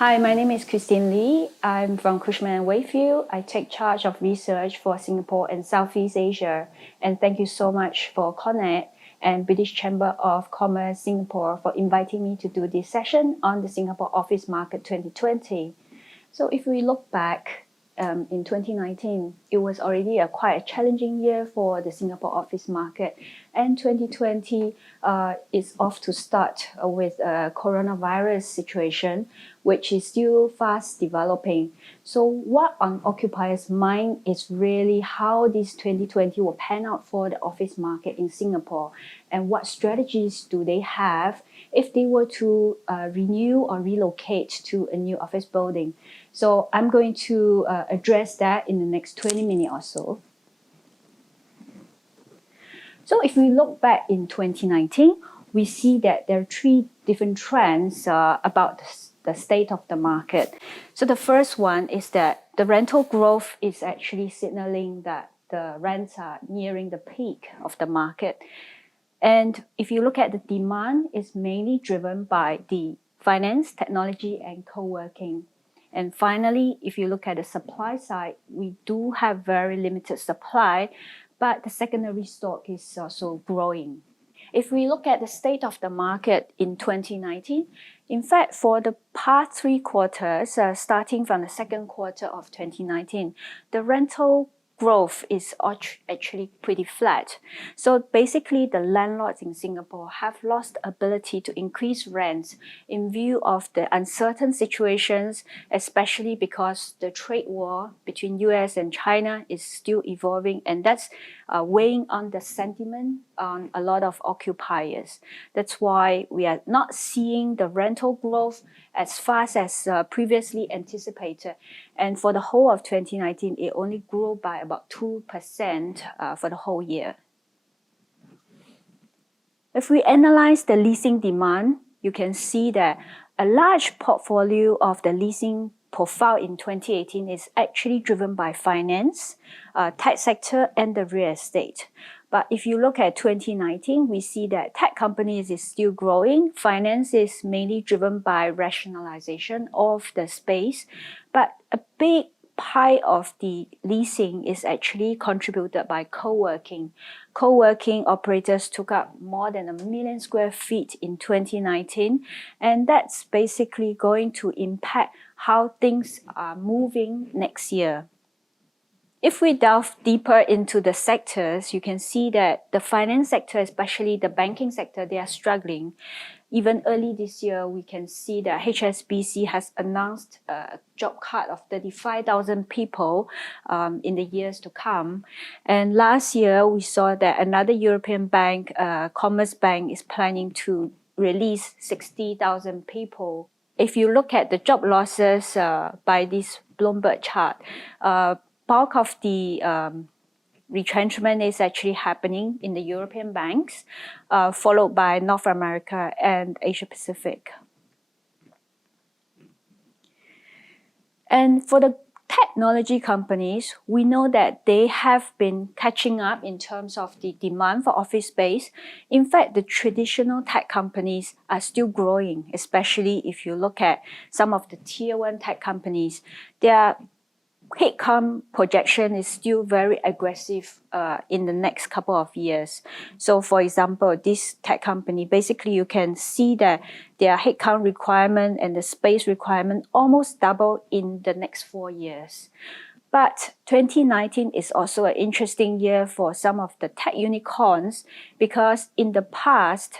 Hi, my name is Christine Lee. I'm from Cushman & Wakefield. I take charge of research for Singapore and Southeast Asia. And thank you so much for CoreNet and British Chamber of Commerce Singapore for inviting me to do this session on the Singapore office market 2020. So if we look back in 2019, it was already quite a challenging year for the Singapore office market. And 2020 is off to start with a coronavirus situation, which is still fast developing. So what on occupiers' mind is really how this 2020 will pan out for the office market in Singapore, and what strategies do they have if they were to renew or relocate to a new office building. So I'm going to address that in the next 20 minutes or so. So if we look back in 2019, we see that there are three different trends about the state of the market. So the first one is that the rental growth is actually signaling that the rents are nearing the peak of the market. And if you look at the demand, it's mainly driven by the finance, technology, and co-working. And finally, if you look at the supply side, we do have very limited supply, but the secondary stock is also growing. If we look at the state of the market in 2019, in fact, for the past 3 quarters, starting from the second quarter of 2019, the rental growth is actually pretty flat. So basically, the landlords in Singapore have lost the ability to increase rents in view of the uncertain situations, especially because the trade war between US and China is still evolving, and that's weighing on the sentiment on a lot of occupiers. That's why we are not seeing the rental growth as fast as previously anticipated. And for the whole of 2019, it only grew by about 2% for the whole year. If we analyze the leasing demand, you can see that a large portfolio of the leasing profile in 2018 is actually driven by finance, tech sector, and the real estate. But if you look at 2019, we see that tech companies is still growing. Finance is mainly driven by rationalization of the space, but a big pie of the leasing is actually contributed by co-working. Co-working operators took up more than 1 million square feet in 2019, and that's basically going to impact how things are moving next year. If we delve deeper into the sectors, you can see that the finance sector, especially the banking sector, they are struggling. Even early this year, we can see that HSBC has announced a job cut of 35,000 people in the years to come. And last year, we saw that another European bank, Commerce Bank, is planning to release 60,000 people. If you look at the job losses by this Bloomberg chart, bulk of the retrenchment is actually happening in the European banks, followed by North America and Asia Pacific. And for the technology companies, we know that they have been catching up in terms of the demand for office space. In fact, the traditional tech companies are still growing, especially if you look at some of the tier 1 tech companies. Their headcount projection is still very aggressive in the next couple of years. So for example, this tech company, basically you can see that their headcount requirement and the space requirement almost double in the next 4 years. But 2019 is also an interesting year for some of the tech unicorns, because in the past,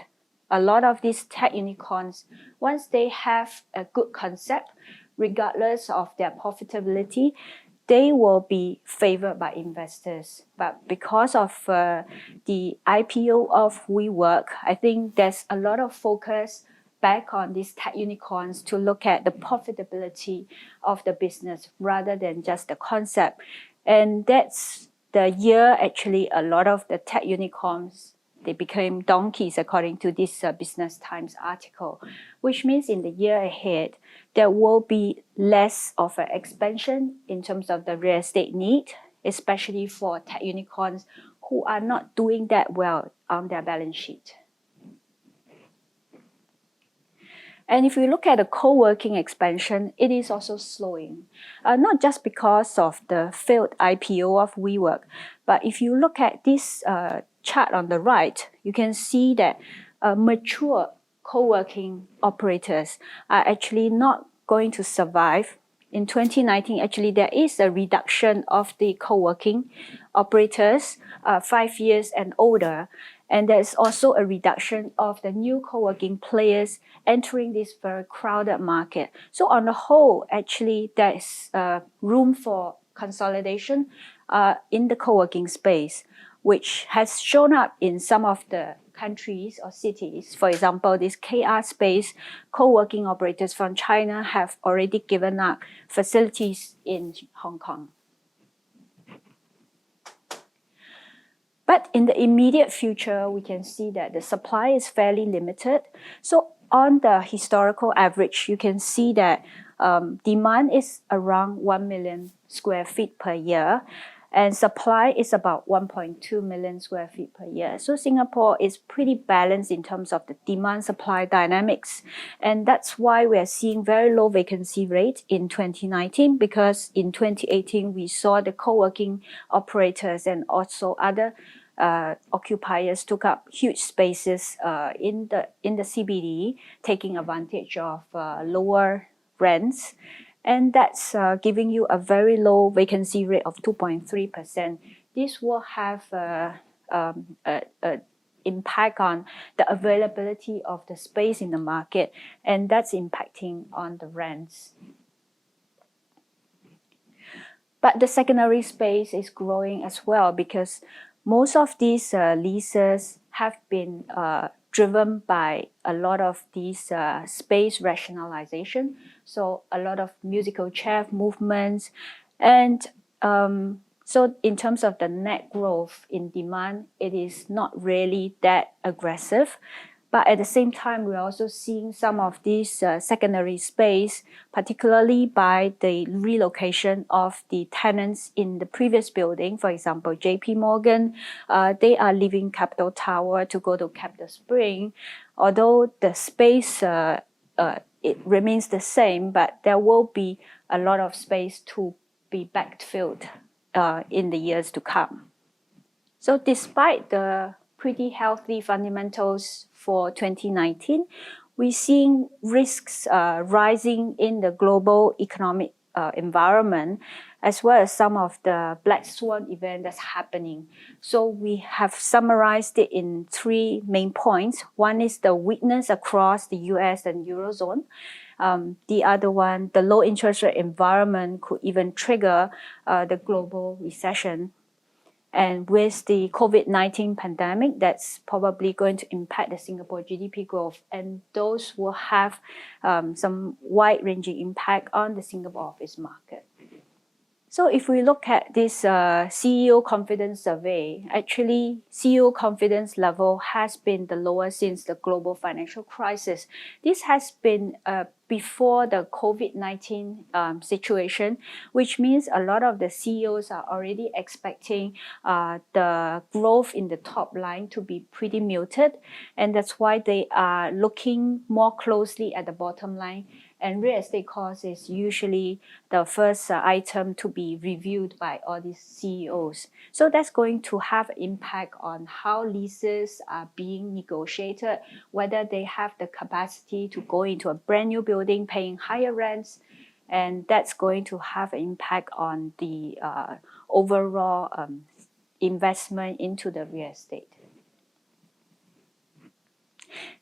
a lot of these tech unicorns, once they have a good concept, regardless of their profitability, they will be favored by investors. But because of the IPO of WeWork, I think there's a lot of focus back on these tech unicorns to look at the profitability of the business rather than just the concept. And that's the year actually a lot of the tech unicorns, they became donkeys, according to this Business Times article, which means in the year ahead, there will be less of an expansion in terms of the real estate need, especially for tech unicorns who are not doing that well on their balance sheet. And if you look at the co-working expansion, it is also slowing, not just because of the failed IPO of WeWork, but if you look at this chart on the right, you can see that mature co-working operators are actually not going to survive. In 2019, actually, there is a reduction of the co-working operators 5 years and older. And there's also a reduction of the new co-working players entering this very crowded market. So on the whole, actually, there's room for consolidation in the co-working space, which has shown up in some of the countries or cities. For example, this KR space, co-working operators from China have already given up facilities in Hong Kong. But in the immediate future, we can see that the supply is fairly limited. So on the historical average, you can see that demand is around 1 million square feet per year, and supply is about 1.2 million square feet per year. So Singapore is pretty balanced in terms of the demand-supply dynamics. And that's why we're seeing very low vacancy rate in 2019, because in 2018, we saw the co-working operators and also other occupiers took up huge spaces in the CBD, taking advantage of lower rents, and that's giving you a very low vacancy rate of 2.3%. This will have an impact on the availability of the space in the market, and that's impacting on the rents. But the secondary space is growing as well, because most of these leases have been driven by a lot of these space rationalization. So a lot of musical chair movements. And so in terms of the net growth in demand, it is not really that aggressive. But at the same time, we're also seeing some of these secondary space, particularly by the relocation of the tenants in the previous building. For example, JP Morgan, they are leaving Capital Tower to go to Capital Spring. Although the space, it remains the same, but there will be a lot of space to be backfilled in the years to come. So despite the pretty healthy fundamentals for 2019, we're seeing risks rising in the global economic environment, as well as some of the black swan event that's happening. So we have summarized it in 3 main points. One is the weakness across the US and Eurozone. The other one, the low interest rate environment could even trigger the global recession. And with the COVID-19 pandemic, that's probably going to impact the Singapore GDP growth. And those will have some wide-ranging impact on the Singapore office market. So if we look at this CEO confidence survey, actually CEO confidence level has been the lowest since the global financial crisis. This has been before the COVID-19 situation, which means a lot of the CEOs are already expecting the growth in the top line to be pretty muted. And that's why they are looking more closely at the bottom line. And real estate cost is usually the first item to be reviewed by all these CEOs. So that's going to have an impact on how leases are being negotiated, whether they have the capacity to go into a brand new building paying higher rents, and that's going to have an impact on the overall investment into the real estate.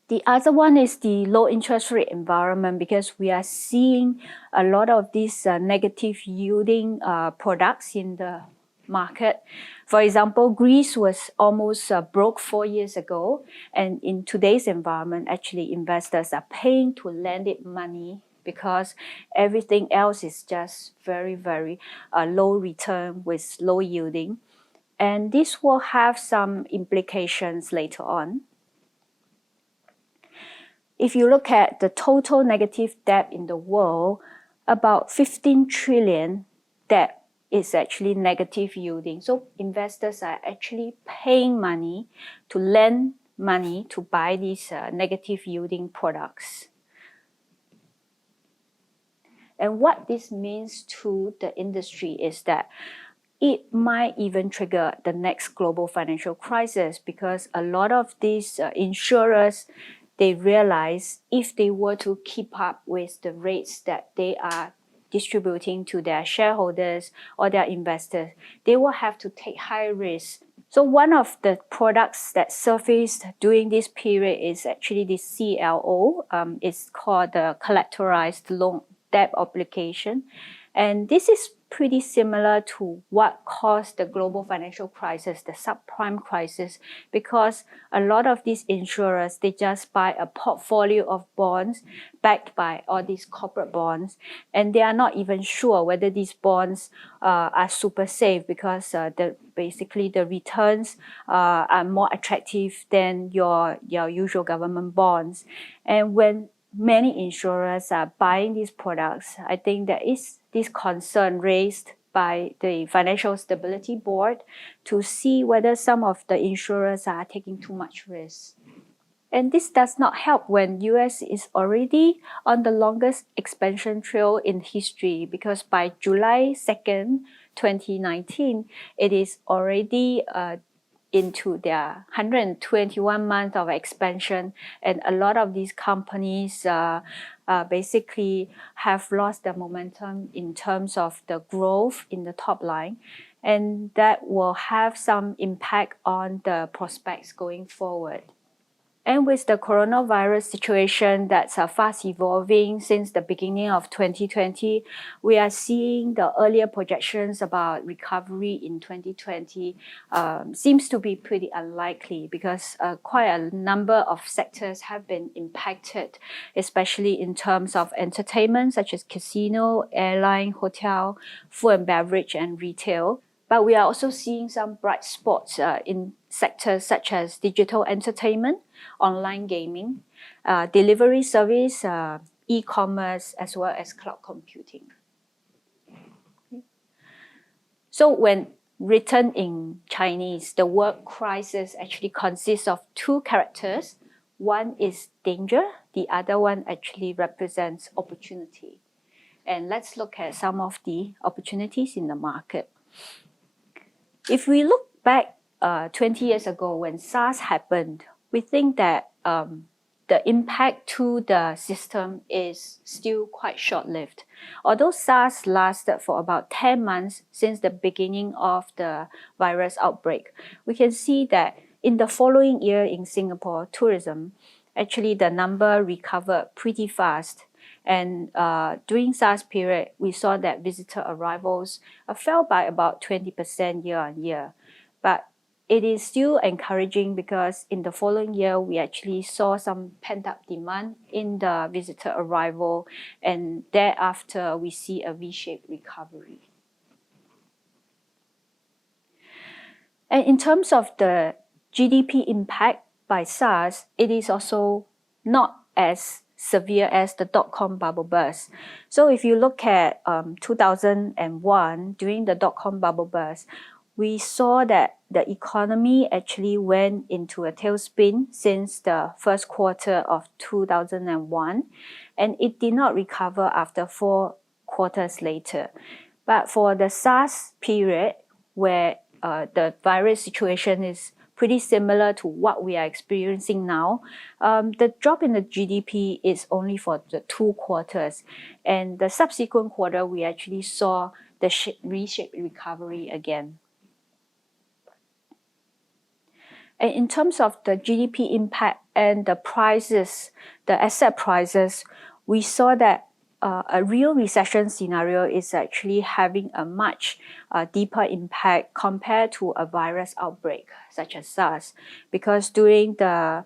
The other one is the low interest rate environment, because we are seeing a lot of these negative yielding products in the market. For example, Greece was almost broke 4 years ago. And in today's environment, actually investors are paying to lend it money because everything else is just very, very low return with low yielding. And this will have some implications later on. If you look at the total negative debt in the world, about 15 trillion debt is actually negative yielding. So investors are actually paying money to lend money to buy these negative yielding products. And what this means to the industry is that it might even trigger the next global financial crisis, because a lot of these insurers, they realize if they were to keep up with the rates that they are distributing to their shareholders or their investors, they will have to take high risks. So one of the products that surfaced during this period is actually the CLO. It's called the collateralized loan debt obligation. And this is pretty similar to what caused the global financial crisis, the subprime crisis, because a lot of these insurers, they just buy a portfolio of bonds backed by all these corporate bonds, and they are not even sure whether these bonds are super safe, because basically the returns are more attractive than your usual government bonds. And when many insurers are buying these products, I think there is this concern raised by the Financial Stability Board to see whether some of the insurers are taking too much risk. And this does not help when US is already on the longest expansion trail in history, because by July 2nd, 2019, it is already into their 121 months of expansion, and a lot of these companies basically have lost their momentum in terms of the growth in the top line, and that will have some impact on the prospects going forward. And with the coronavirus situation that's fast evolving since the beginning of 2020, we are seeing the earlier projections about recovery in 2020 seems to be pretty unlikely, because quite a number of sectors have been impacted, especially in terms of entertainment, such as casino, airline, hotel, food and beverage, and retail. But we are also seeing some bright spots in sectors such as digital entertainment, online gaming, delivery service, e-commerce, as well as cloud computing. So when written in Chinese, the word crisis actually consists of two characters. One is danger, the other one actually represents opportunity. And let's look at some of the opportunities in the market. If we look back 20 years ago when SARS happened, we think that the impact to the system is still quite short-lived. Although SARS lasted for about 10 months since the beginning of the virus outbreak, we can see that in the following year in Singapore, tourism, actually the number recovered pretty fast. And during SARS period, we saw that visitor arrivals fell by about 20% year on year. But it is still encouraging, because in the following year, we actually saw some pent-up demand in the visitor arrival, and thereafter we see a V-shaped recovery. And in terms of the GDP impact by SARS, it is also not as severe as the dot-com bubble burst. So if you look at 2001, during the dot-com bubble burst, we saw that the economy actually went into a tailspin since the first quarter of 2001, and it did not recover after 4 quarters later. But for the SARS period, where the virus situation is pretty similar to what we are experiencing now, the drop in the GDP is only for the 2 quarters. And the subsequent quarter, we actually saw the V-shaped recovery again. And in terms of the GDP impact and the prices, the asset prices, we saw that a real recession scenario is actually having a much deeper impact compared to a virus outbreak such as SARS, because during the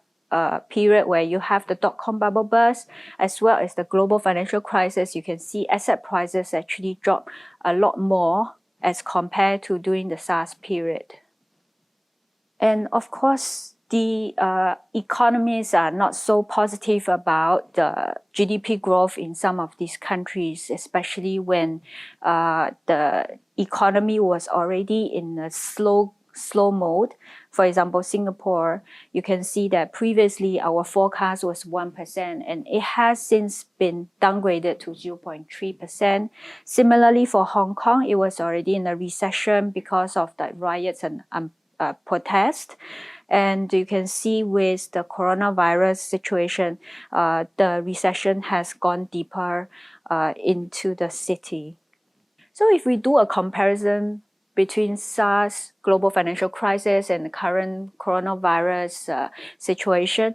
period where you have the dot-com bubble burst as well as the global financial crisis, you can see asset prices actually drop a lot more as compared to during the SARS period. And of course, the economies are not so positive about the GDP growth in some of these countries, especially when the economy was already in a slow slow mode. For example, Singapore, you can see that previously our forecast was 1% and it has since been downgraded to 0.3%. Similarly, for Hong Kong, it was already in a recession because of the riots and protest. And you can see with the coronavirus situation, the recession has gone deeper into the city. So if we do a comparison between SARS, global financial crisis, and the current coronavirus situation,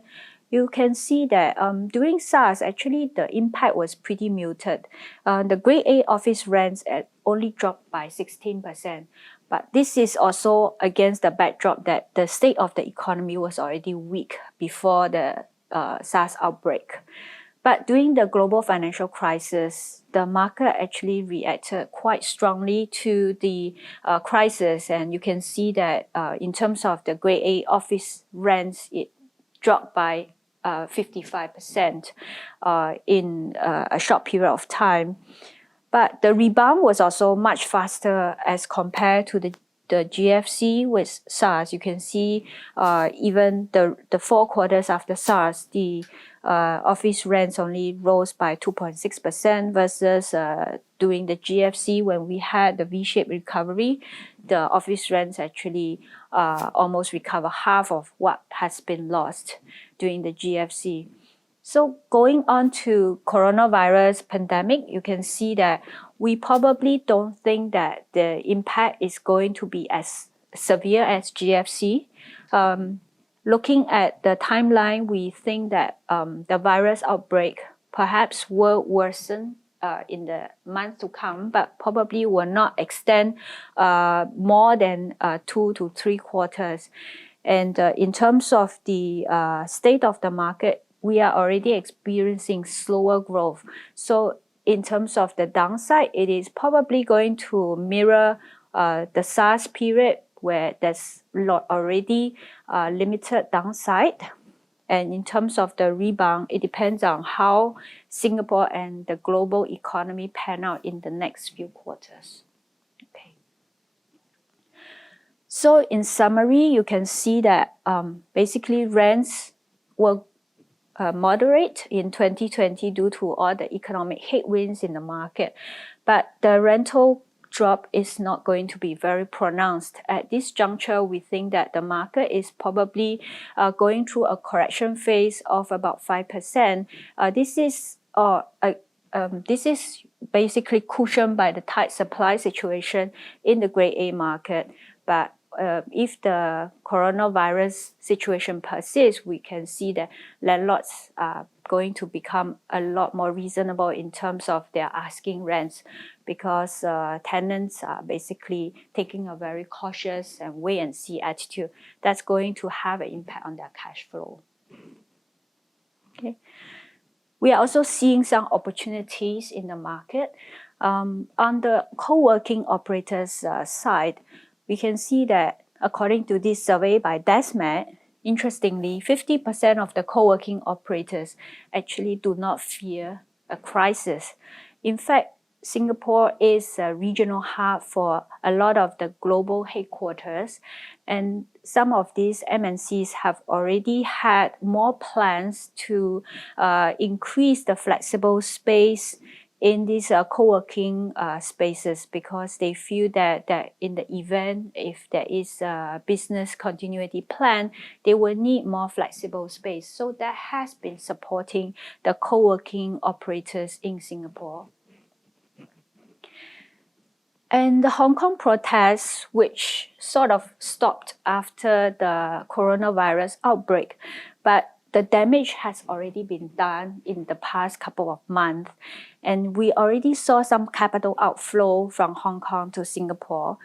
you can see that during SARS, actually the impact was pretty muted. The Grade A office rents only dropped by 16%. But this is also against the backdrop that the state of the economy was already weak before the SARS outbreak. But during the global financial crisis, the market actually reacted quite strongly to the crisis. And you can see that in terms of the Grade A office rents, it dropped by 55% in a short period of time. But the rebound was also much faster as compared to the GFC with SARS. You can see even the 4 quarters after SARS, the office rents only rose by 2.6% versus during the GFC when we had the V-shaped recovery, the office rents actually almost recover half of what has been lost during the GFC. So going on to coronavirus pandemic, you can see that we probably don't think that the impact is going to be as severe as GFC. Looking at the timeline, we think that the virus outbreak perhaps will worsen in the months to come, but probably will not extend more than 2 to 3 quarters. And in terms of the state of the market, we are already experiencing slower growth. So in terms of the downside, it is probably going to mirror the SARS period where there's already limited downside. And in terms of the rebound, it depends on how Singapore and the global economy pan out in the next few quarters. Okay. So in summary, you can see that basically rents will moderate in 2020 due to all the economic headwinds in the market. But the rental drop is not going to be very pronounced. At this juncture, we think that the market is probably going through a correction phase of about 5%. This is basically cushioned by the tight supply situation in the Grade A market. But if the coronavirus situation persists, we can see that landlords are going to become a lot more reasonable in terms of their asking rents because tenants are basically taking a very cautious and wait and see attitude. That's going to have an impact on their cash flow. Okay. We are also seeing some opportunities in the market. On the co-working operators side, we can see that according to this survey by Desmet, interestingly, 50% of the co-working operators actually do not fear a crisis. In fact, Singapore is a regional hub for a lot of the global headquarters, and some of these MNCs have already had more plans to increase the flexible space in these co-working spaces because they feel that in the event, if there is a business continuity plan, they will need more flexible space. So that has been supporting the co-working operators in Singapore. And the Hong Kong protests, which sort of stopped after the coronavirus outbreak, but the damage has already been done in the past couple of months. And we already saw some capital outflow from Hong Kong to Singapore.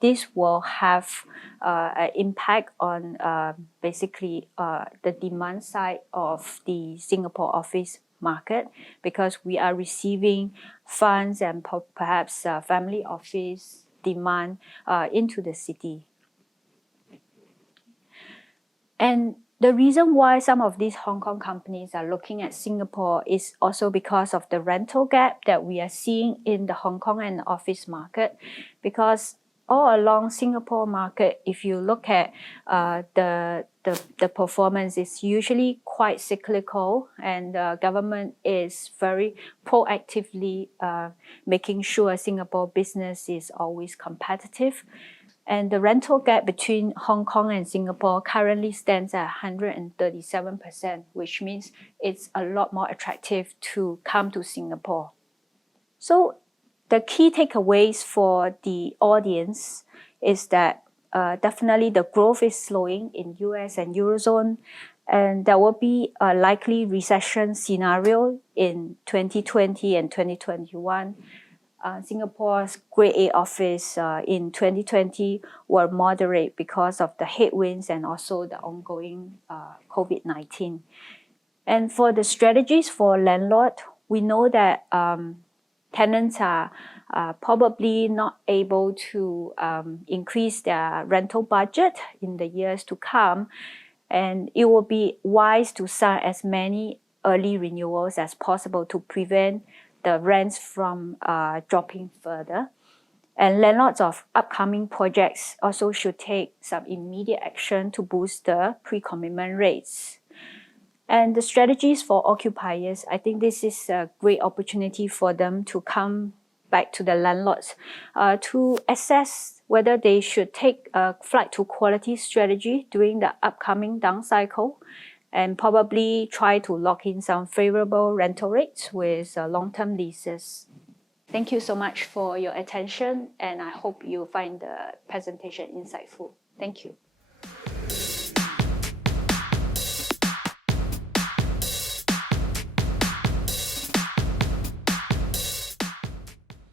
This will have an impact on basically the demand side of the Singapore office market because we are receiving funds and perhaps family office demand into the city. And the reason why some of these Hong Kong companies are looking at Singapore is also because of the rental gap that we are seeing in the Hong Kong and office market. Because all along Singapore market, if you look at the performance, is usually quite cyclical, and the government is very proactively making sure Singapore business is always competitive. And the rental gap between Hong Kong and Singapore currently stands at 137%, which means it's a lot more attractive to come to Singapore. So the key takeaways for the audience is that definitely the growth is slowing in US and Eurozone, and there will be a likely recession scenario in 2020 and 2021. Singapore's Grade A office in 2020 were moderate because of the headwinds and also the ongoing COVID-19. And for the strategies for landlord, we know that tenants are probably not able to increase their rental budget in the years to come. And it will be wise to sign as many early renewals as possible to prevent the rents from dropping further. And landlords of upcoming projects also should take some immediate action to boost the pre-commitment rates. And the strategies for occupiers, I think this is a great opportunity for them to come back to the landlords to assess whether they should take a flight to quality strategy during the upcoming down cycle, and probably try to lock in some favorable rental rates with long-term leases. Thank you so much for your attention, and I hope you find the presentation insightful. Thank you.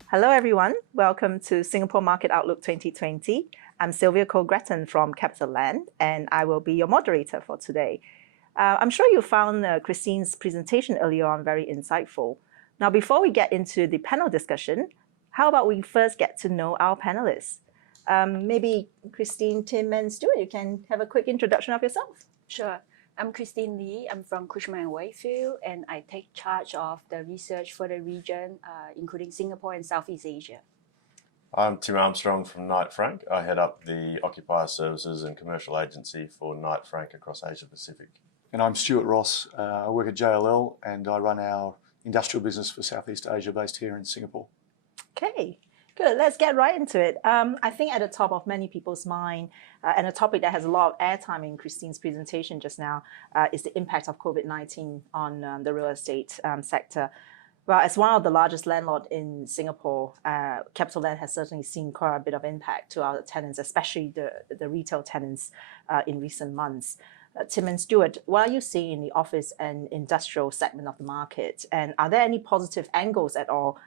Hello everyone, welcome to Singapore Market Outlook 2020. I'm Sylvia Cole-Gretton from CapitaLand, and I will be your moderator for today. I'm sure you found Christine's presentation earlier on very insightful. Now, before we get into the panel discussion, how about we first get to know our panelists? Maybe Christine, Tim, and Stuart, you can have a quick introduction of yourself. Sure. I'm Christine Lee. I'm from Cushman & Wakefield, and I take charge of the research for the region, including Singapore and Southeast Asia. I'm Tim Armstrong from Knight Frank. I head up the Occupier Services and Commercial Agency for Knight Frank across Asia Pacific. And I'm Stuart Ross. I work at JLL and I run our industrial business for Southeast Asia based here in Singapore. Okay, good. Let's get right into it. I think at the top of many people's mind, and a topic that has a lot of airtime in Christine's presentation just now, is the impact of COVID-19 on the real estate sector. Well, as one of the largest landlords in Singapore, CapitaLand has certainly seen quite a bit of impact to our tenants, especially the retail tenants in recent months. Tim and Stuart, what are you seeing in the office and industrial segment of the market? And are there any positive angles at all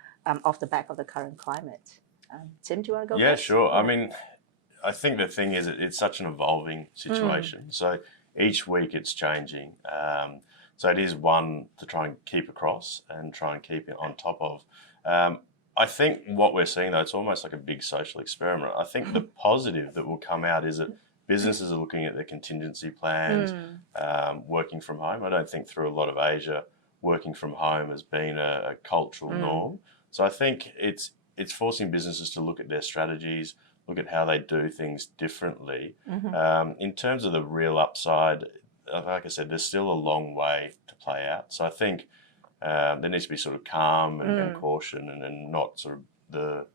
off the back of the current climate? Tim, do you want to go Yeah, first? sure. I mean, I think the thing is it's such an evolving situation. So each week it's changing. So it is one to try and keep across and try and keep it on top of. I think what we're seeing, though, it's almost like a big social experiment. I think the positive that will come out is that businesses are looking at their contingency plans, working from home. I don't think through a lot of Asia, working from home has been a cultural norm. So I think it's forcing businesses to look at their strategies, look at how they do things differently. In terms of the real upside, like I said, there's still a long way to play out. So I think there needs to be sort of calm and caution and not sort of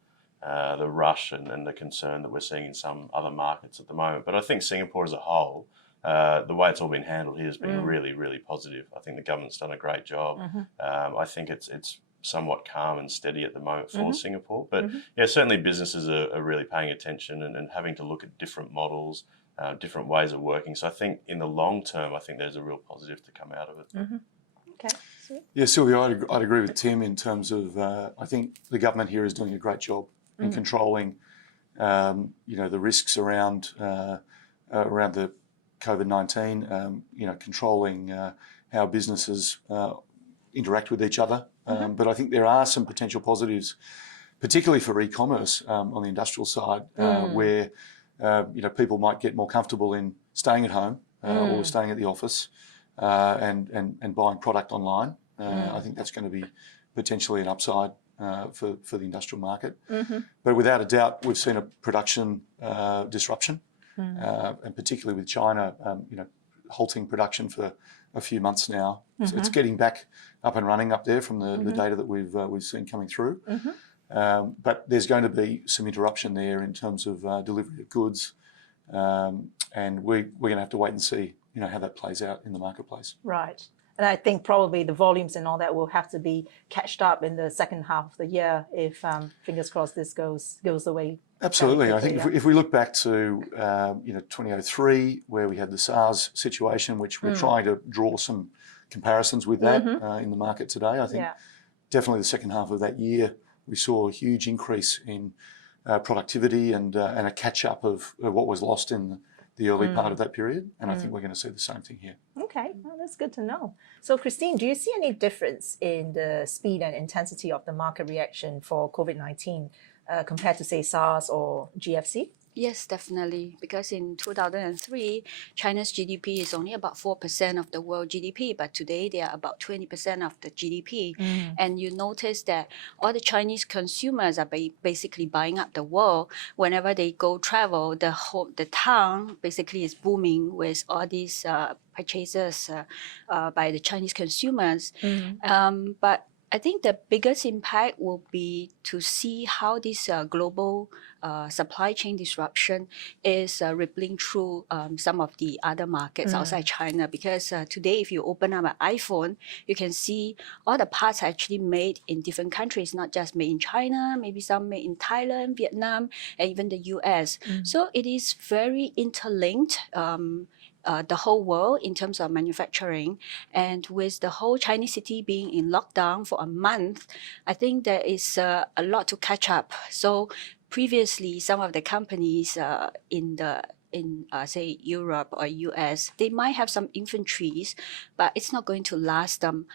the rush and the concern that we're seeing in some other markets at the moment. But I think Singapore as a whole, the way it's all been handled here has been really, really positive. I think the government's done a great job. I think it's somewhat calm and steady at the moment for Singapore. But yeah, certainly businesses are really paying attention and having to look at different models, different ways of working. So I think in the long term, I think there's a real positive to come out of it. Okay. Yeah, Sylvia, I'd agree with Tim in terms of I think the government here is doing a great job in controlling, the risks around the COVID-19, controlling how businesses interact with each other. But I think there are some potential positives, particularly for e-commerce on the industrial side, where people might get more comfortable in staying at home or staying at the office and buying product online. I think that's going to be potentially an upside for the industrial market. But without a doubt, we've seen a production disruption, and particularly with China, halting production for a few months now. So it's getting back up and running up there from the data that we've seen coming through. But there's going to be some interruption there in terms of delivery of goods, and we're going to have to wait and see, how that plays out in the marketplace. Right. And I think probably the volumes and all that will have to be catched up in the second half of the year if, fingers crossed, this goes the way. Absolutely. I think if we look back to 2003, where we had the SARS situation, which we're trying to draw some comparisons with that in the market today, I think definitely the second half of that year, we saw a huge increase in productivity and a catch-up of what was lost in the early part of that period. And I think we're going to see the same thing here. Okay, well, that's good to know. So, Christine, do you see any difference in the speed and intensity of the market reaction for COVID-19 compared to, say, SARS or GFC? Yes, definitely. Because in 2003, China's GDP is only about 4% of the world GDP, but today they are about 20% of the GDP. And you notice that all the Chinese consumers are basically buying up the world. Whenever they go travel, the town basically is booming with all these purchases by the Chinese consumers. But I think the biggest impact will be to see how this global supply chain disruption is rippling through some of the other markets outside China. Because today, if you open up an iPhone, you can see all the parts are actually made in different countries, not just made in China, maybe some made in Thailand, Vietnam, and even the US. So it is very interlinked. The whole world in terms of manufacturing, and with the whole Chinese city being in lockdown for a month, I think there is a lot to catch up. So previously, some of the companies in say Europe or US, they might have some inventories, but it's not going to last them.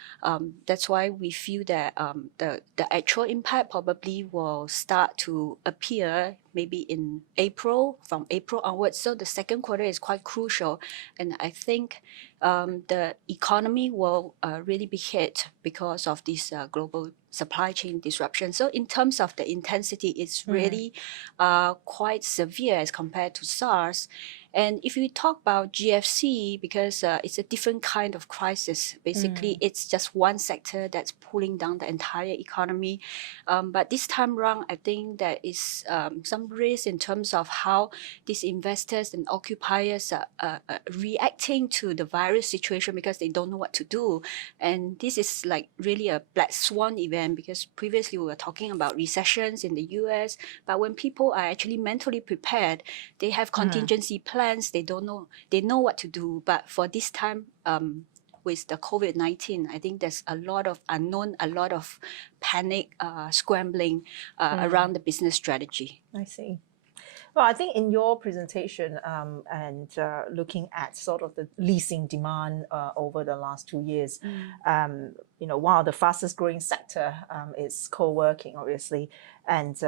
That's why we feel that the actual impact probably will start to appear maybe in April, from April onwards. So the second quarter is quite crucial. And I think the economy will really be hit because of this global supply chain disruption. So in terms of the intensity, it's really quite severe as compared to SARS. And if we talk about GFC, because it's a different kind of crisis, basically it's just one sector that's pulling down the entire economy. But this time around, I think there is some risk in terms of how these investors and occupiers are reacting to the virus situation because they don't know what to do. And this is like really a black swan event, because previously we were talking about recessions in the US, but when people are actually mentally prepared, they have contingency plans. They know what to do. But for this time, with the COVID-19, I think there's a lot of unknown, a lot of panic, scrambling around the business strategy. I see. Well, I think in your presentation and looking at sort of the leasing demand over the last 2 years, one of the fastest growing sector is co-working, obviously, and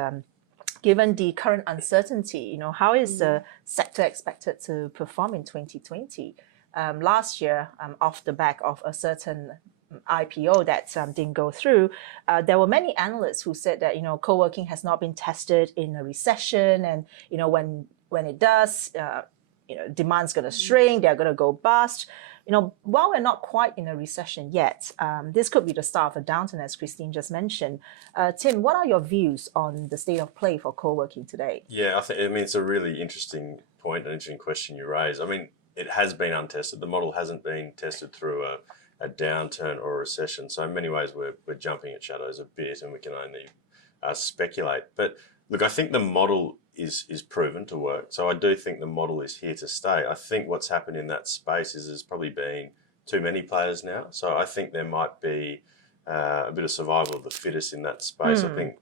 given the current uncertainty, how is the sector expected to perform in 2020? Last year, off the back of a certain IPO that didn't go through, there were many analysts who said that co-working has not been tested in a recession, and when it does, demand's going to shrink, they're going to go bust. While we're not quite in a recession yet, this could be the start of a downturn, as Christine just mentioned. Tim, what are your views on the state of play for co-working today? Yeah, it's a really interesting point, an interesting question you raise. It has been untested. The model hasn't been tested through a downturn or a recession. So in many ways, we're jumping at shadows a bit, and we can only speculate. But look, I think the model is proven to work. So I do think the model is here to stay. I think what's happened in that space is there's probably been too many players now. So I think there might be a bit of survival of the fittest in that space. I think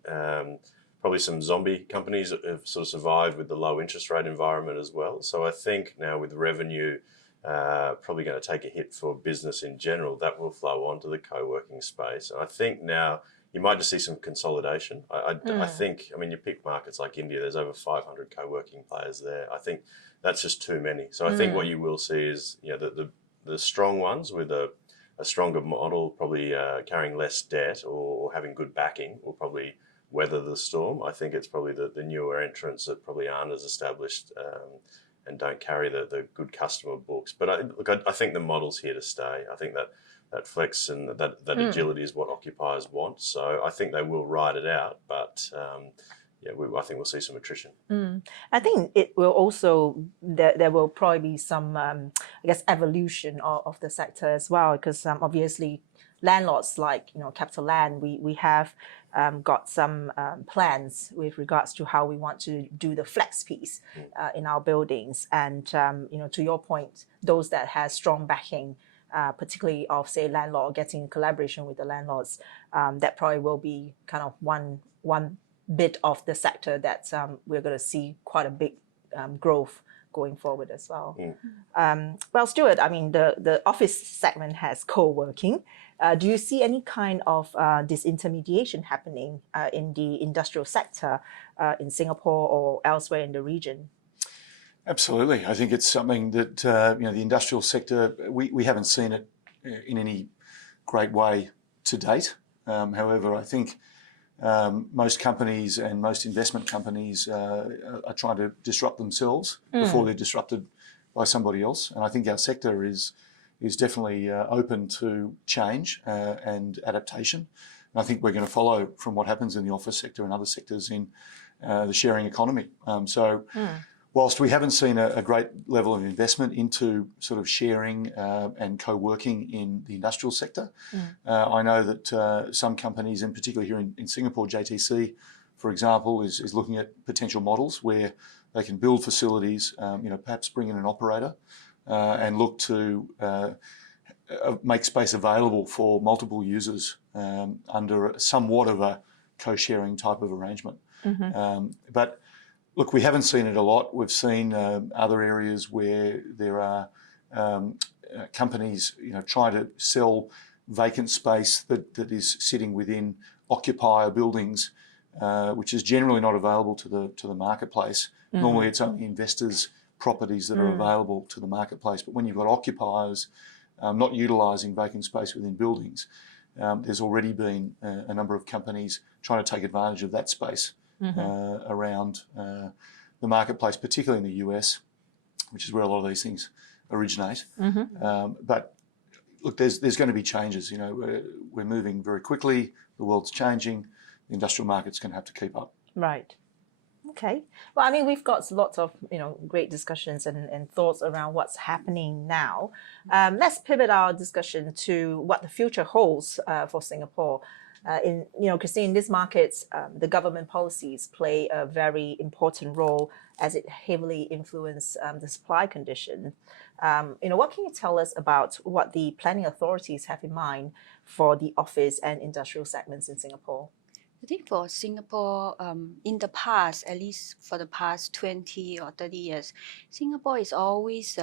probably some zombie companies have sort of survived with the low interest rate environment as well. So I think now with revenue probably going to take a hit for business in general, that will flow onto the co-working space. And I think now you might just see some consolidation. I think, you pick markets like India, there's over 500 co-working players there. I think that's just too many. So I think what you will see is, the strong ones with a a stronger model, probably carrying less debt or having good backing, will probably weather the storm. I think it's probably the newer entrants that probably aren't as established and don't carry the good customer books. But I think the model's here to stay. I think that flex and that agility is what occupiers want. So I think they will ride it out, but I think we'll see some attrition. I think it will also, there will probably be some, I guess, evolution of the sector as well, because obviously landlords like, Capital Land, we have got some plans with regards to how we want to do the flex piece in our buildings. And, to your point, those that have strong backing, particularly of, say, landlord, getting collaboration with the landlords, that probably will be kind of one bit of the sector that we're going to see quite a big growth going forward as well. Well, Stuart, I mean, the office segment has co-working. Do you see any kind of disintermediation happening in the industrial sector in Singapore or elsewhere in the region? Absolutely. I think it's something that, the industrial sector, we haven't seen it in any great way to date. However, I think most companies and most investment companies are trying to disrupt themselves before they're disrupted by somebody else. And I think our sector is definitely open to change and adaptation. And I think we're going to follow from what happens in the office sector and other sectors in the sharing economy. Whilst we haven't seen a great level of investment into sort of sharing and co-working in the industrial sector, I know that some companies, and particularly here in Singapore, JTC, for example, is looking at potential models where they can build facilities, perhaps bring in an operator and look to make space available for multiple users under somewhat of a co-sharing type of arrangement. But look, we haven't seen it a lot. We've seen other areas where there are companies, trying to sell vacant space that is sitting within occupier buildings, which is generally not available to the marketplace. Normally, it's only investors' properties that are available to the marketplace. But when you've got occupiers not utilising vacant space within buildings, there's already been a number of companies trying to take advantage of that space. Around the marketplace, particularly in the US, which is where a lot of these things originate. But look, there's going to be changes. We're moving very quickly. The world's changing. The industrial market's going to have to keep up. Right. Okay. Well, I mean, we've got lots of great discussions and thoughts around what's happening now. Let's pivot our discussion to what the future holds for Singapore. Christine, in these markets, the government policies play a very important role as it heavily influences the supply condition. What can you tell us about what the planning authorities have in mind for the office and industrial segments in Singapore? I think for Singapore, in the past, at least for the past 20 or 30 years, Singapore is always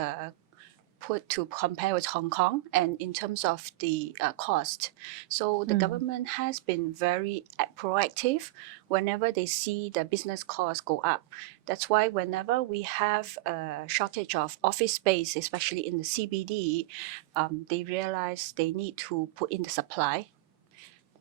put to compare with Hong Kong and in terms of the cost. So the government has been very proactive whenever they see the business costs go up. That's why whenever we have a shortage of office space, especially in the CBD, they realize they need to put in the supply.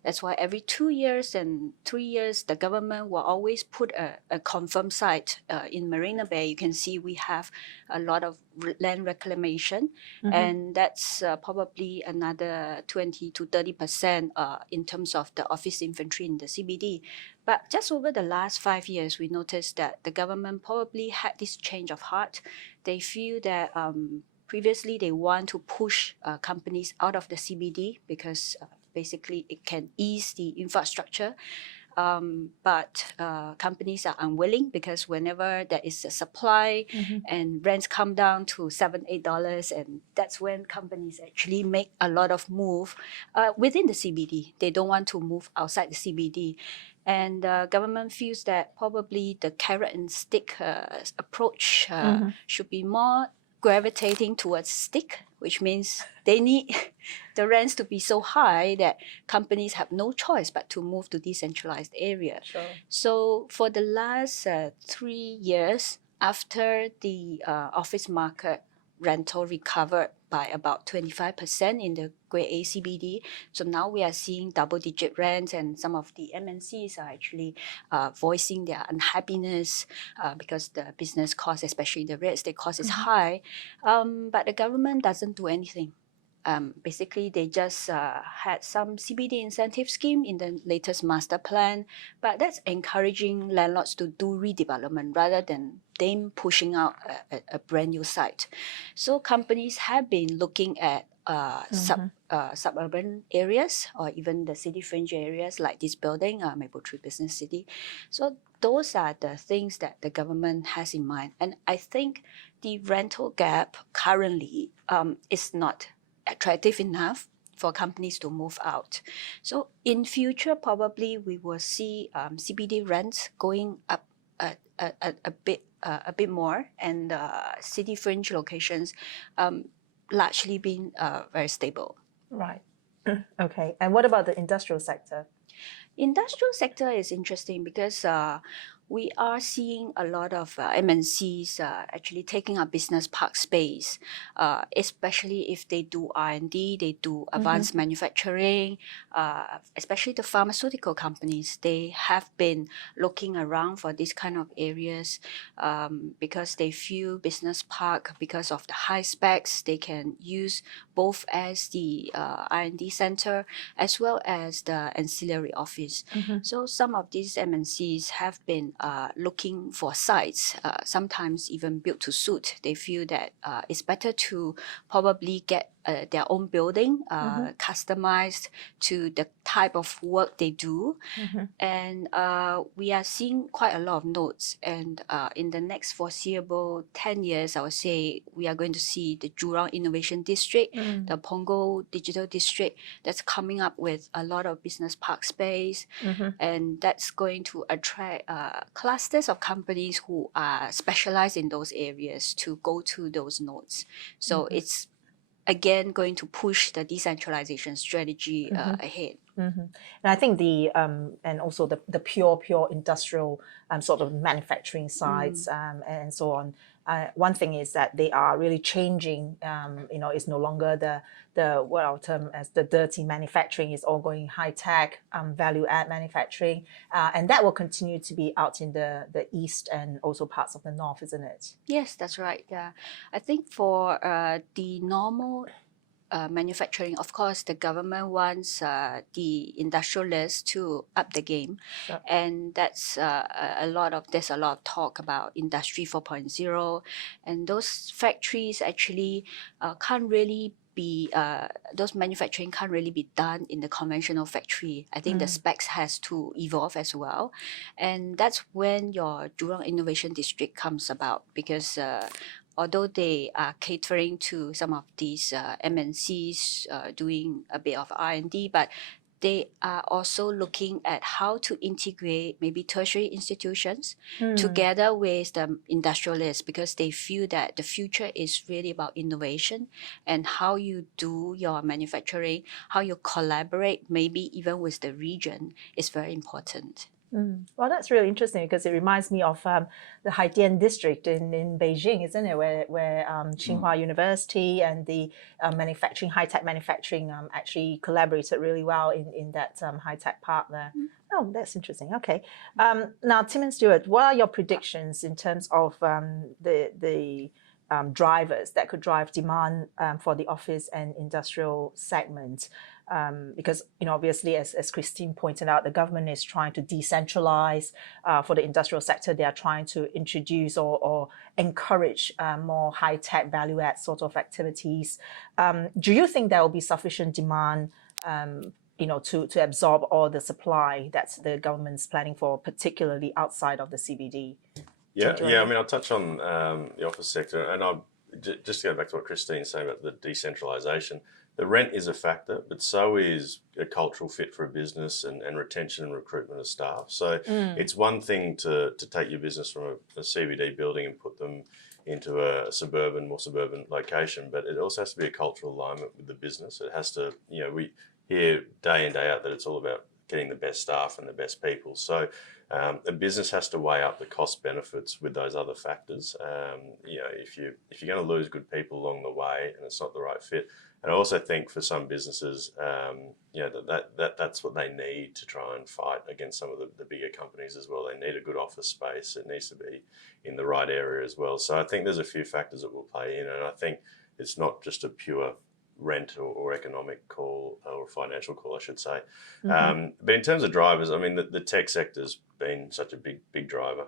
That's why every 2 years and 3 years, the government will always put a confirmed site in Marina Bay. You can see we have a lot of land reclamation, and that's probably another 20 to 30% in terms of the office inventory in the CBD. But just over the last 5 years, we noticed that the government probably had this change of heart. They feel that previously they want to push companies out of the CBD because basically it can ease the infrastructure. But companies are unwilling because whenever there is a supply and rents come down to $7, $8, and that's when companies actually make a lot of move within the CBD. They don't want to move outside the CBD. And the government feels that probably the carrot and stick approach should be more gravitating towards stick, which means they need the rents to be so high that companies have no choice but to move to decentralized area. Sure. So for the last 3 years, after the office market rental recovered by about 25% in the Grade A CBD. So now we are seeing double-digit rents, and some of the MNCs are actually voicing their unhappiness because the business cost, especially the real estate cost, is high. But the government doesn't do anything. Basically, they just had some CBD incentive scheme in the latest master plan, but that's encouraging landlords to do redevelopment rather than them pushing out a brand new site. So companies have been looking at suburban areas or even the city fringe areas like this building, Mapletree Business City. So those are the things that the government has in mind. And I think the rental gap currently is not attractive enough for companies to move out. So in future, probably we will see CBD rents going up a bit more, and city fringe locations largely being very stable. Right. Okay. And what about the industrial sector? Industrial sector is interesting because we are seeing a lot of MNCs actually taking up business park space, especially if they do R&D, they do advanced manufacturing, especially the pharmaceutical companies. They have been looking around for these kind of areas because they feel business park, because of the high specs, they can use both as the R&D center as well as the ancillary office. So some of these MNCs have been looking for sites, sometimes even built to suit. They feel that it's better to probably get their own building customized to the type of work they do. And we are seeing quite a lot of nodes. And in the next foreseeable 10 years, I would say we are going to see the Jurong Innovation District, the Punggol Digital District, that's coming up with a lot of business park space. And that's going to attract clusters of companies who are specialized in those areas to go to those nodes. So it's again going to push the decentralization strategy ahead. And I think the and also the pure industrial sort of manufacturing sites and so on. One thing is that they are really changing. It's no longer the what I'll term as the dirty manufacturing. Is all going high tech, value add manufacturing, and that will continue to be out in the east and also parts of the north, isn't it? Yes, that's right. Yeah, I think for the normal manufacturing, of course, the government wants the industrialists to up the game. Sure. And that's there's a lot of talk about Industry 4.0, and those factories actually can't really be those manufacturing can't really be done in the conventional factory. I think the specs has to evolve as well, and that's when your Jurong Innovation District comes about, because although they are catering to some of these MNCs doing a bit of R&D, but they are also looking at how to integrate maybe tertiary institutions together with the industrialists, because they feel that the future is really about innovation and how you do your manufacturing, how you collaborate maybe even with the region is very important. Well, that's really interesting, because it reminds me of the Haidian district in Beijing, isn't it? Where Tsinghua University and the high-tech manufacturing actually collaborated really well in that high-tech park there. Oh, that's interesting. Okay. Now, Tim and Stuart, what are your predictions in terms of the drivers that could drive demand for the office and industrial segment? Because obviously, as Christine pointed out, the government is trying to decentralize. For the industrial sector, they are trying to introduce or encourage more high-tech value-add sort of activities. Do you think there will be sufficient demand to absorb all the supply that the government's planning for, particularly outside of the CBD? Yeah. I mean, I'll touch on the office sector, and I'll just to go back to what Christine's saying about the decentralization. The rent is a factor, but so is a cultural fit for a business and retention and recruitment of staff. So it's one thing to take your business from a CBD building and put them into a more suburban location, but it also has to be a cultural alignment with the business. It has to, we hear day in, day out that it's all about getting the best staff and the best people. So a business has to weigh up the cost benefits with those other factors. If you're going to lose good people along the way and it's not the right fit. And I also think for some businesses, that's what they need to try and fight against some of the bigger companies as well. They need a good office space. It needs to be in the right area as well. So I think there's a few factors that will play in, and I think it's not just a pure rent or economic call or financial call, I should say. But in terms of drivers, I mean, the tech sector's been such a big driver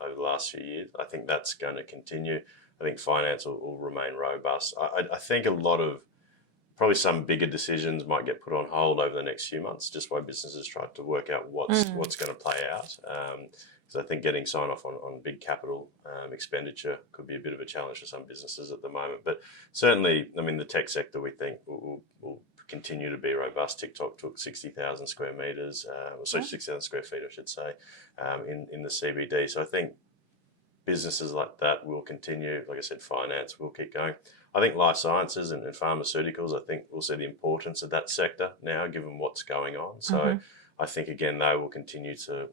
over the last few years. I think that's going to continue. I think finance will remain robust. I think a lot of probably some bigger decisions might get put on hold over the next few months, just while businesses try to work out what's going to play out. Because I think getting sign off on big capital expenditure could be a bit of a challenge for some businesses at the moment. But certainly, I mean, the tech sector we think will continue to be robust. TikTok took 60,000 square metres, 60,000 square feet, I should say, in the CBD. So I think businesses like that will continue. Like I said, finance will keep going. I think life sciences and pharmaceuticals, I think we'll see the importance of that sector now, given what's going on. So I think, again, they will continue to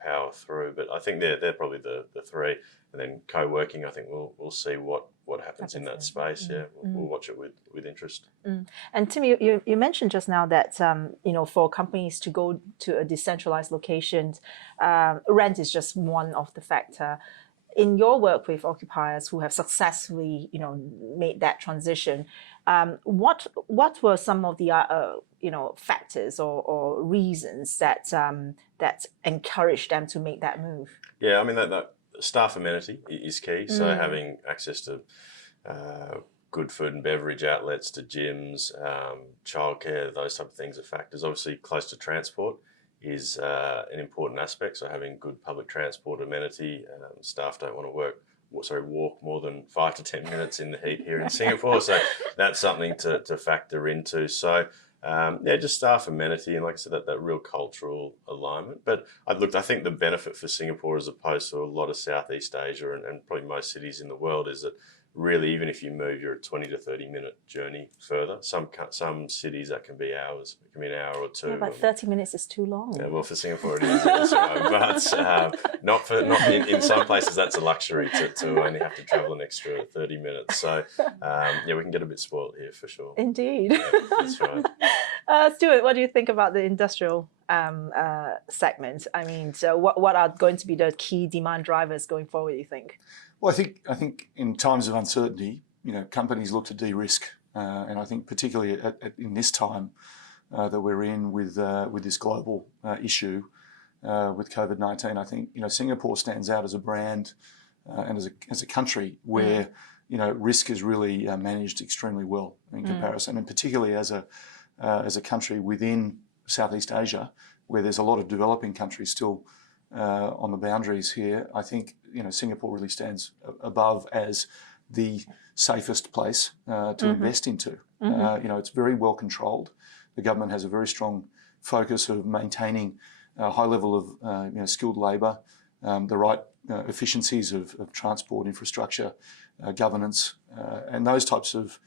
power through. But I think they're probably the three. And then co-working, I think we'll see what happens in that space. Yeah, we'll watch it with interest. And Tim, you mentioned just now that for companies to go to a decentralized location, rent is just one of the factor. In your work with occupiers who have successfully, made that transition, what were some of the factors or reasons that encouraged them to make that move? Yeah, I mean that staff amenity is key. So having access to good food and beverage outlets, to gyms, childcare, those type of things are factors. Obviously, close to transport is an important aspect. So having good public transport amenity, staff don't want to walk more than 5 to 10 minutes in the heat here in Singapore. So that's something to factor into. So just staff amenity and, like I said, that real cultural alignment. But I think the benefit for Singapore as opposed to a lot of Southeast Asia and probably most cities in the world is that really, even if you move, you're a 20 to 30 minute journey further. Some cities that can be hours. It can be an hour or two. Yeah, but 30 minutes is too long. Yeah, well, for Singapore it is also, but not in some places that's a luxury to only have to travel an extra 30 minutes. So we can get a bit spoiled here for sure. Indeed. Yeah, that's right. Stuart, what do you think about the industrial segment? I mean, so what are going to be the key demand drivers going forward, you think? Well, I think in times of uncertainty, companies look to de-risk, and I think particularly in this time that we're in with this global issue with COVID-19, I think Singapore stands out as a brand and as a country where risk is really managed extremely well in comparison, and particularly as a country within Southeast Asia, where there's a lot of developing countries still on the boundaries here. I think Singapore really stands above as the safest place to invest into. It's very well controlled. The government has a very strong focus of maintaining a high level of skilled labour, the right efficiencies of transport infrastructure, governance, and those types of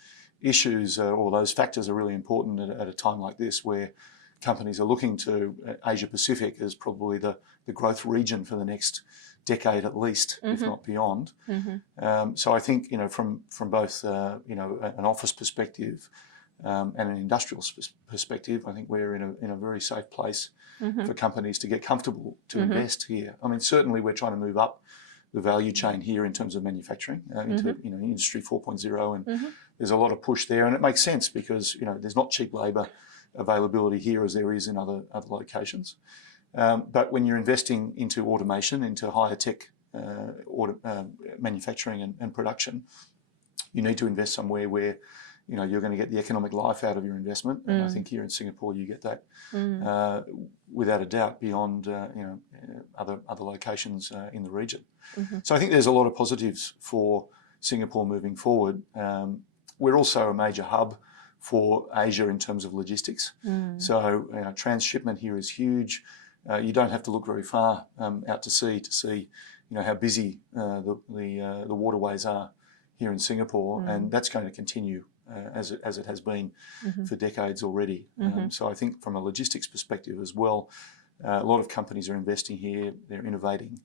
issues or those factors are really important at a time like this, where companies are looking to Asia Pacific as probably the growth region for the next decade at least, if not beyond. So I think from both an office perspective and an industrial perspective, I think we're in a very safe place for companies to get comfortable to invest here. I mean, certainly we're trying to move up the value chain here in terms of manufacturing into Industry 4.0, and there's a lot of push there, and it makes sense because there's not cheap labour availability here as there is in other locations. But when you're investing into automation, into higher tech manufacturing and production, you need to invest somewhere where you're going to get the economic life out of your investment. And I think here in Singapore you get that without a doubt beyond other locations in the region. So I think there's a lot of positives for Singapore moving forward. We're also a major hub for Asia in terms of logistics. So transshipment here is huge. You don't have to look very far out to sea how busy the waterways are here in Singapore, and that's going to continue as it has been for decades already. So I think from a logistics perspective as well, a lot of companies are investing here. They're innovating.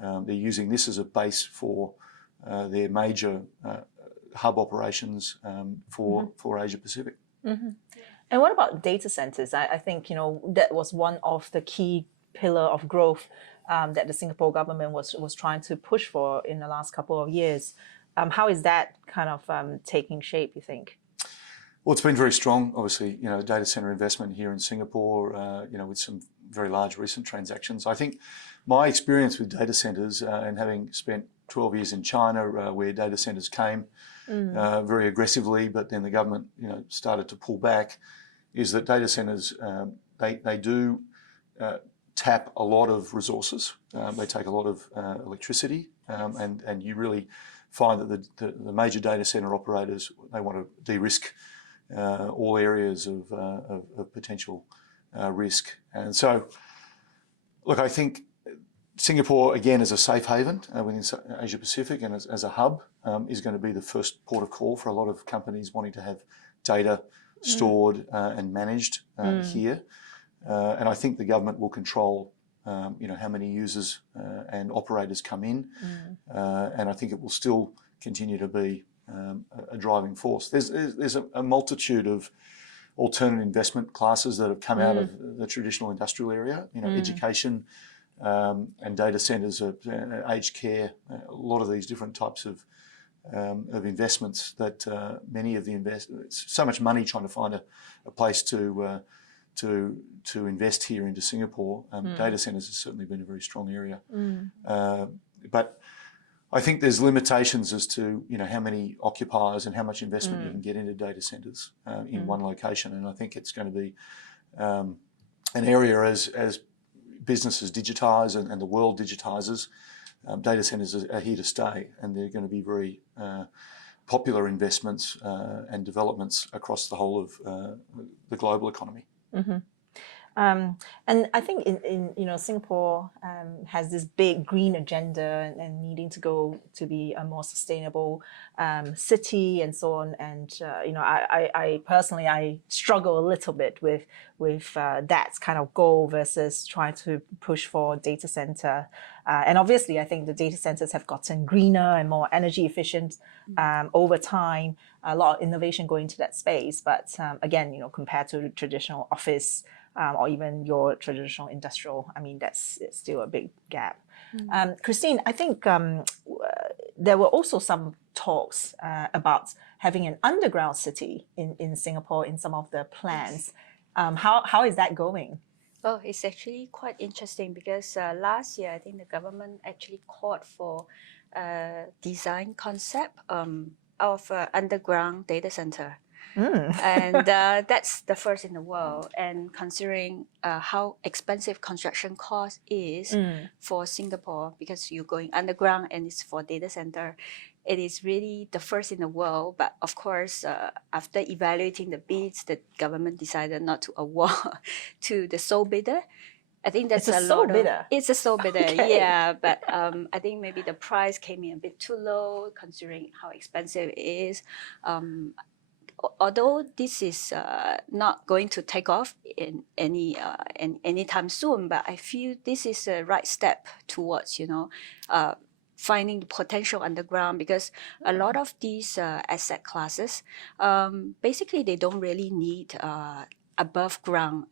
They're using this as a base for their major hub operations for Asia Pacific. And what about data centers? I think that was one of the key pillar of growth that the Singapore government was trying to push for in the last couple of years. How is that kind of taking shape, you think? Well, it's been very strong, obviously, data center investment here in Singapore, with some very large recent transactions. I think my experience with data centers and having spent 12 years in China where data centers came very aggressively, but then the government, started to pull back, is that data centers, they do tap a lot of resources. They take a lot of electricity, and you really find that the major data center operators, they want to de-risk all areas of potential risk. And so, look, I think Singapore, again, as a safe haven within Asia Pacific and as a hub, is going to be the first port of call for a lot of companies wanting to have data stored and managed here. And I think the government will control, how many users and operators come in. And I think it will still continue to be a driving force. There's a multitude of alternate investment classes that have come out of the traditional industrial area, education and data centres, aged care, a lot of these different types of investments that many of the investors, so much money trying to find a place to invest here into Singapore. Data centres has certainly been a very strong area. But I think there's limitations as to how many occupiers and how much investment you can get into data centres in one location. And I think it's going to be an area as businesses digitise and the world digitises, data centres are here to stay, and they're going to be very popular investments and developments across the whole of the global economy. And I think in Singapore has this big green agenda and needing to go to be a more sustainable city and so on. And I personally struggle a little bit with that kind of goal versus trying to push for data center. And obviously, I think the data centers have gotten greener and more energy efficient over time. A lot of innovation going into that space, but again, compared to traditional office. Or even your traditional industrial, that's still a big gap. Christine, I think there were also some talks about having an underground city in Singapore in some of the plans. How is that going? Well, it's actually quite interesting because last year, I think the government actually called for a design concept of an underground data center. And that's the first in the world. And considering how expensive construction cost is for Singapore, because you're going underground and it's for data center, it is really the first in the world. But of course, after evaluating the bids, the government decided not to award to the sole bidder. I think that's it's a sole bidder. It's a sole bidder, okay. Yeah. But I think maybe the price came in a bit too low considering how expensive it is. Although this is not going to take off in anytime soon, but I feel this is a right step towards finding the potential underground, because a lot of these asset classes, basically they don't really need above ground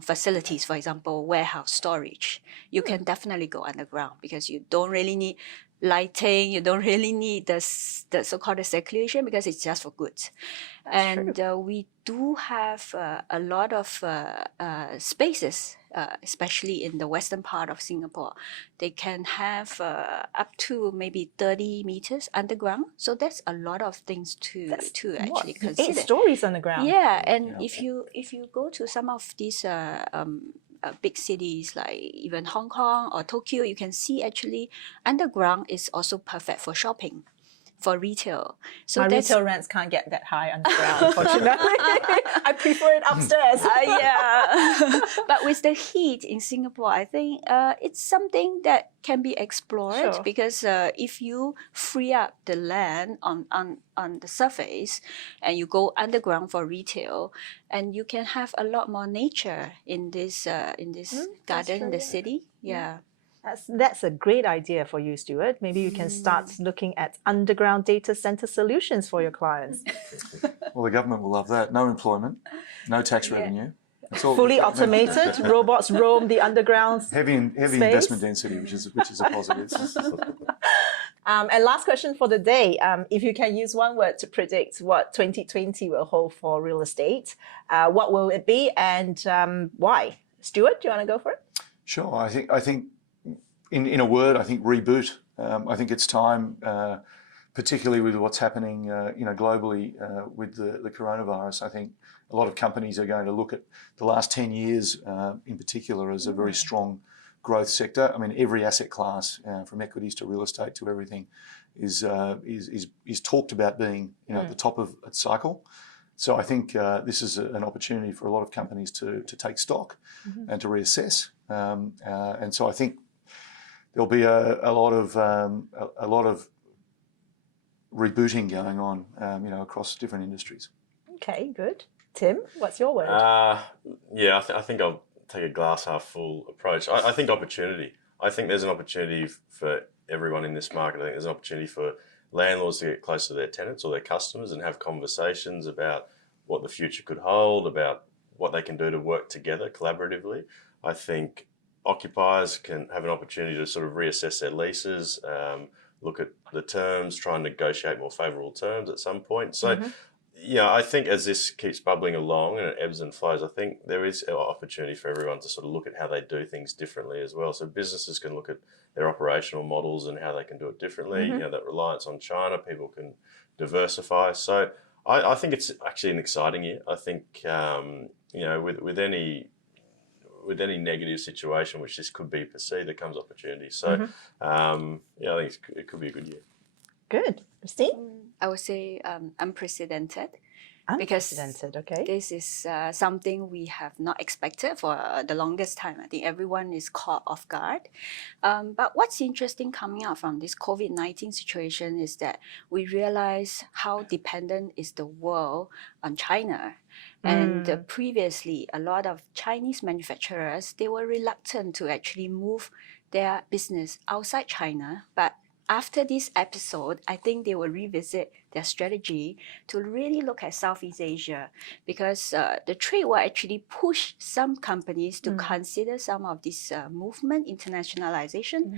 facilities. For example, warehouse storage. You can definitely go underground because you don't really need lighting, you don't really need the so-called circulation because it's just for goods. And we do have a lot of spaces, especially in the western part of Singapore. They can have up to maybe 30 meters underground. So that's a lot of things to actually consider. 8 stories underground. Yeah, and if you go to some of these big cities like even Hong Kong or Tokyo, you can see actually underground is also perfect for shopping. for retail. So My that's retail rents can't get that high underground, unfortunately. I prefer it upstairs. yeah. But with the heat in Singapore, I think it's something that can be explored Sure. because if you free up the land on the surface and you go underground for retail, and you can have a lot more nature in this garden in the true, city. Yeah. That's a great idea for you, Stuart. Maybe you can start looking at underground data center solutions for your clients. Well, the government will love that. No employment, no tax revenue. It's all Fully automated, robots roam the underground. heavy space. investment density, which is a positive. And last question for the day. If you can use one word to predict what 2020 will hold for real estate, what will it be and why? Stuart, do you want to go for it? Sure. I think in a word, I think reboot. I think it's time, particularly with what's happening, globally with the coronavirus. I think a lot of companies are going to look at the last 10 years, in particular, as a very strong growth sector. I mean, every asset class, from equities to real estate to everything, is talked about being at the top of its cycle. So I think this is an opportunity for a lot of companies to take stock and to reassess. And so I think there'll be a lot of rebooting going on, across different industries. Okay, good. Tim, what's your word? Yeah, I think I'll take a glass half full approach. I think opportunity. I think there's an opportunity for everyone in this market. I think there's an opportunity for landlords to get closer to their tenants or their customers and have conversations about what the future could hold, about what they can do to work together collaboratively. I think occupiers can have an opportunity to sort of reassess their leases, look at the terms, try and negotiate more favourable terms at some point. So, I think as this keeps bubbling along and it ebbs and flows, I think there is an opportunity for everyone to sort of look at how they do things differently as well. So businesses can look at their operational models and how they can do it differently. That reliance on China, people can diversify. So I think it's actually an exciting year. I think, with any negative situation, which this could be perceived, there comes opportunity. So, I think it could be a good year. Good. Christine? I would say unprecedented. Unprecedented, okay. This is something we have not expected for the longest time. I think everyone is caught off guard. But what's interesting coming out from this COVID-19 situation is that we realize how dependent is the world on China. And previously, a lot of Chinese manufacturers, they were reluctant to actually move their business outside China. But after this episode, I think they will revisit their strategy to really look at Southeast Asia, because the trade will actually push some companies to consider some of this movement, internationalization.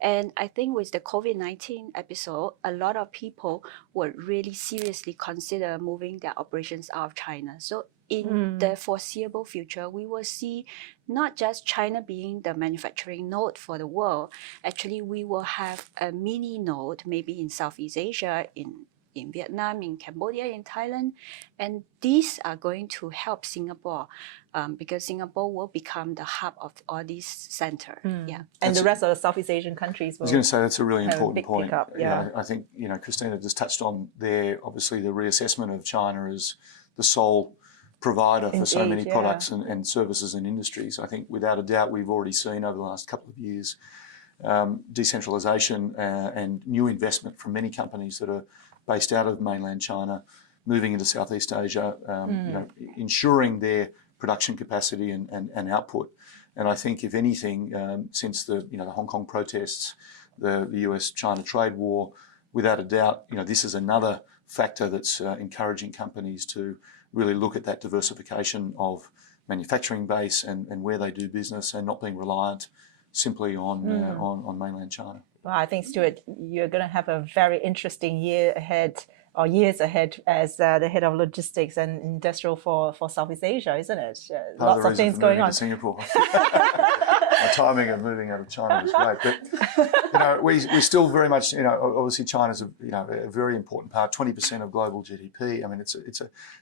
And I think with the COVID-19 episode, a lot of people would really seriously consider moving their operations out of China. So in the foreseeable future, we will see not just China being the manufacturing node for the world. Actually, we will have a mini node maybe in Southeast Asia, in Vietnam, in Cambodia, in Thailand. And these are going to help Singapore because Singapore will become the hub of all these centers. Yeah. And the rest of the Southeast Asian countries will I was going to say that's a really have a important big point. pickup, yeah. I think, Christina just touched on there, obviously the reassessment of China as the sole provider for so many products and services and industries. I think without a doubt we've already seen over the last couple of years decentralisation and new investment from many companies that are based out of mainland China, moving into Southeast Asia, ensuring their production capacity and output. And I think, if anything, since the Hong Kong protests, the US-China trade war, without a doubt, this is another factor that's encouraging companies to really look at that diversification of manufacturing base and where they do business, and not being reliant simply on mainland China. Well, I think, Stuart, you're going to have a very interesting year ahead, or years ahead, as the head of logistics and industrial for Southeast Asia, isn't it? Lots of things going on. To Singapore. My timing of moving out of China was great, but we still very much, obviously China's a very important part, 20% of global GDP. I mean, it's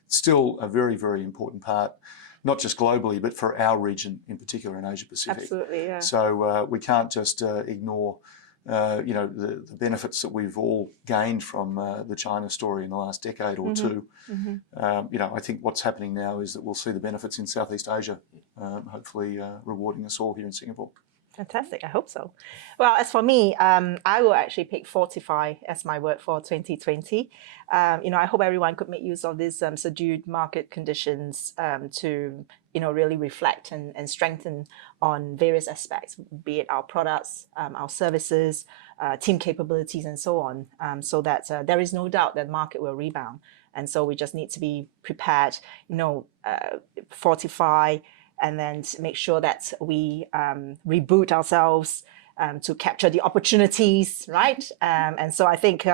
still a very, very important part, not just globally, but for our region in particular in Asia Pacific. Absolutely, yeah. So we can't just ignore you know, the benefits that we've all gained from the China story in the last decade or two. You know, I think what's happening now is that we'll see the benefits in Southeast Asia, hopefully rewarding us all here in Singapore. Fantastic. I hope so. Well, as for me, I will actually pick fortify as my word for 2020. You know, I hope everyone could make use of these subdued market conditions to, you know, really reflect and strengthen on various aspects, be it our products, our services, team capabilities, and so on, so that there is no doubt that the market will rebound. And so we just need to be prepared, you know, fortify, and then make sure that we reboot ourselves to capture the opportunities, right? And so I think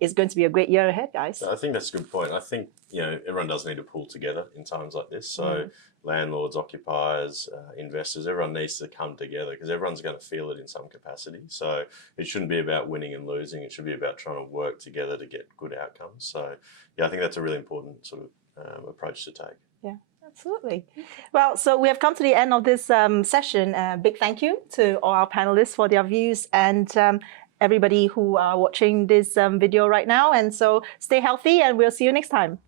it's going to be a great year ahead, guys. I think that's a good point. I think, you know, everyone does need to pull together in times like this. So landlords, occupiers, investors, everyone needs to come together because everyone's going to feel it in some capacity. So it shouldn't be about winning and losing. It should be about trying to work together to get good outcomes. So yeah, I think that's a really important sort of approach to take. Yeah. Absolutely. Well, so we have come to the end of this session. Big thank you to all our panelists for their views and everybody who are watching this video right now. And so stay healthy and we'll see you next time.